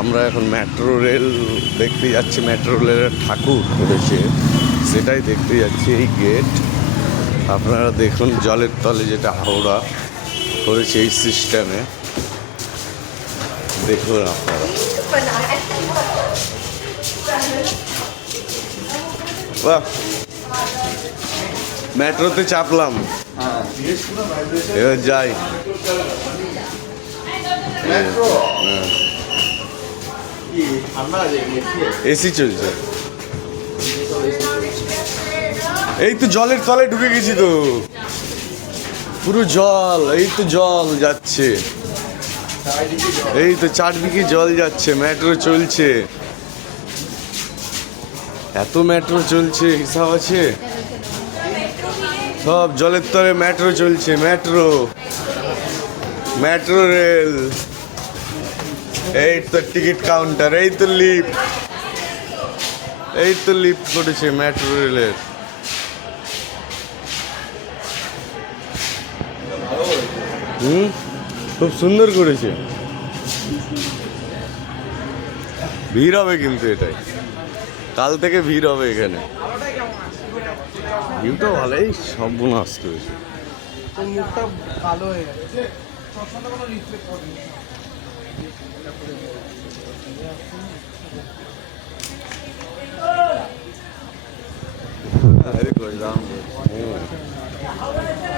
আমরা এখন metro rail দেখতে যাচ্ছি। মেট্রো রেলের ঠাকুর করেছে, সেটাই দেখতে যাচ্ছি। এই গেট আপনারা দেখুন, জলের তলে যেটা হাওড়া করেছে এই সিস্টেমে, দেখুন আপনারা। বাহ, মেট্রোতে চাপলাম, এবার যাই। এসি চলছে, এই তো জলের তলায় ঢুকে গেছি তো, পুরো জল, এই তো জল যাচ্ছে, এই তো চারদিকে জল যাচ্ছে। মেট্রো চলছে, এত মেট্রো চলছে হিসাব আছে। সব জলের তলে মেট্রো চলছে, মেট্রো, মেট্রো রেল। এই তো টিকিট কাউন্টার, এই তো লিফট, এই তো লিফট করেছে মেট্রো রেলের। খুব সুন্দর করেছে। ভিড় হবে কিন্তু, এটাই কাল থেকে ভিড় হবে এখানে। ভিউটা ভালোই, সর্বনাশ করেছে। মুখটা ভালো হয়ে গেছে। আরে কইলাম